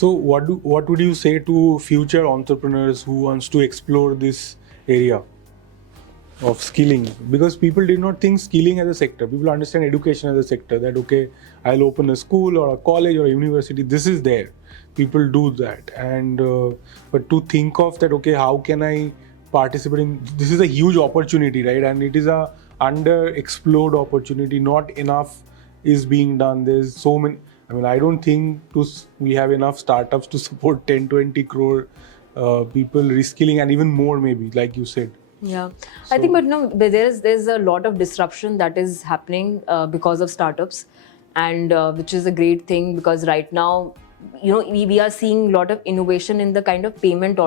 So what would you say to future entrepreneurs who wants to explore this area of skilling? Because people did not think skilling as a sector. People understand education as a sector, that okay, I'll open a school or a college or a university, this is there. People do that. And but to think of that, okay, how can I participate in, this is a huge opportunity, right? And it is a underexplored opportunity. Not enough is being done. There's so many, I mean, I don't think we have enough startups to support 10-20 crore people reskilling, and even more maybe, like you said. Yeah, I think, but no, there's a lot of disruption that is happening because of startups, and which is a great thing, because right now, you know, we are seeing a lot of innovation in the kind of payment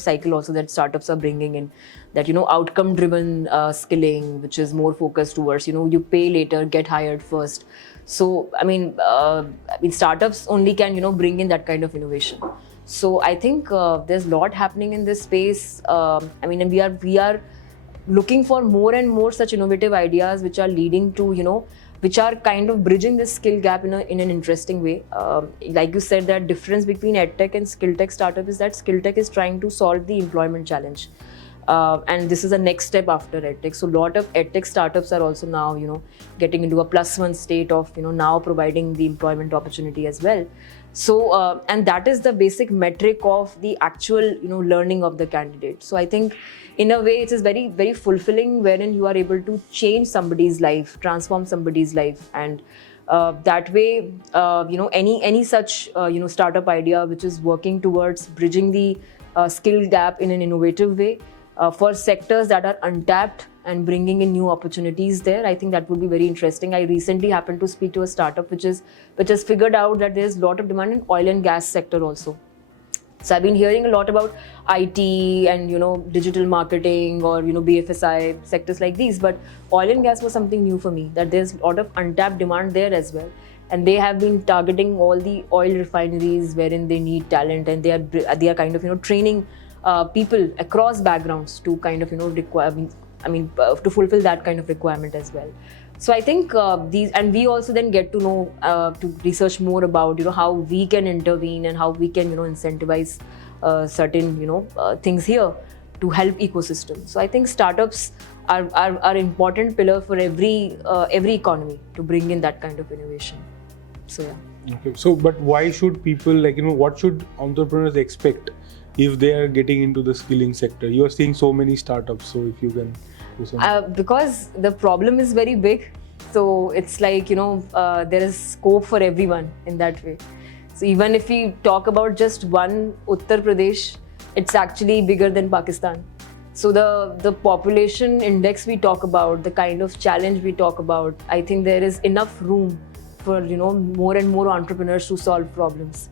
cycle also that startups are bringing in. That, you know, outcome driven skilling, which is more focused towards, you know, you pay later, get hired first. So I mean, startups only can, you know, bring in that kind of innovation. So I think there's a lot happening in this space. I mean, and we are looking for more and more such innovative ideas which are leading to, you know, which are kind of bridging this skill gap in an interesting way. Like you said, that difference between edtech and skill tech startup is that skill tech is trying to solve the employment challenge. And this is the next step after edtech. So a lot of edtech startups are also now, you know, getting into a +1 state of, you know, now providing the employment opportunity as well. So, and that is the basic metric of the actual, you know, learning of the candidate. So I think in a way it is very, very fulfilling, wherein you are able to change somebody's life, transform somebody's life. And that way, you know, any such, you know, startup idea which is working towards bridging the skill gap in an innovative way for sectors that are untapped and bringing in new opportunities there, I think that would be very interesting. I recently happened to speak to a startup which has figured out that there's a lot of demand in oil and gas sector also. So I've been hearing a lot about IT and, you know, digital marketing or, you know, BFSI sectors like these, but oil and gas was something new for me, that there's a lot of untapped demand there as well. And they have been targeting all the oil refineries wherein they need talent, and they are kind of, you know, training people across backgrounds to kind of, you know, to fulfill that kind of requirement as well. So I think these, and we also then get to know, to research more about, you know, how we can intervene and how we can, you know, incentivize certain, you know, things here to help ecosystem. So I think startups are important pillar for every economy to bring in that kind of innovation. So yeah. Okay. So, but why should people, like, you know, what should entrepreneurs expect if they are getting into the skilling sector? You are seeing so many startups, so if you can do something. Because the problem is very big, so it's like, you know, there is scope for everyone in that way. So even if we talk about just one Uttar Pradesh, it's actually bigger than Pakistan. So the population index we talk about, the kind of challenge we talk about, I think there is enough room for, you know, more and more entrepreneurs to solve problems.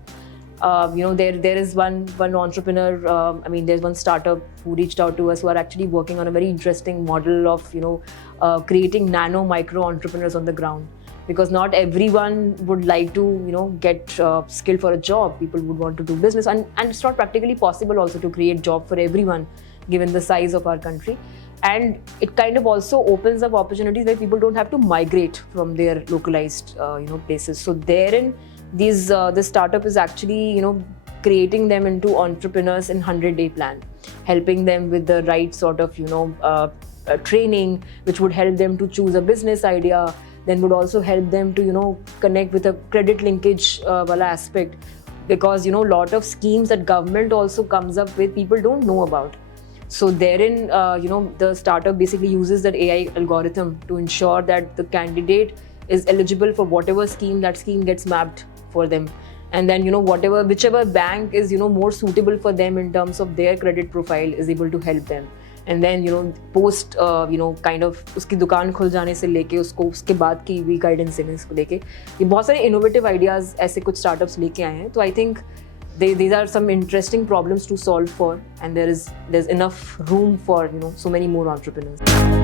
You know, there is one entrepreneur, I mean, there's one startup who reached out to us who are actually working on a very interesting model of, you know, creating nano micro entrepreneurs on the ground. Because not everyone would like to, you know, get skill for a job. People would want to do business, and it's not practically possible also to create job for everyone given the size of our country. And it kind of also opens up opportunities where people don't have to migrate from their localized, you know, places. So therein, this startup is actually, you know, creating them into entrepreneurs in 100-day plan, helping them with the right sort of, you know, training, which would help them to choose a business idea, then would also help them to, you know, connect with a credit linkage wala aspect, because, you know, a lot of schemes that government also comes up with, people don't know about. So therein, you know, the startup basically uses that AI algorithm to ensure that the candidate is eligible for whatever scheme, that scheme gets mapped for them. And then, you know, whichever bank is, you know, more suitable for them in terms of their credit profile is able to help them. And then, you know, post, you know, kind of uski दुकान खुल जाने से लेके उसके बाद की भी guidance है इसको लेके, ये बहुत सारे innovative ideas ऐसे कुछ startups लेके आए हैं. तो I think these are some interesting problems to solve for, and there's enough room for, you know, so many more entrepreneurs.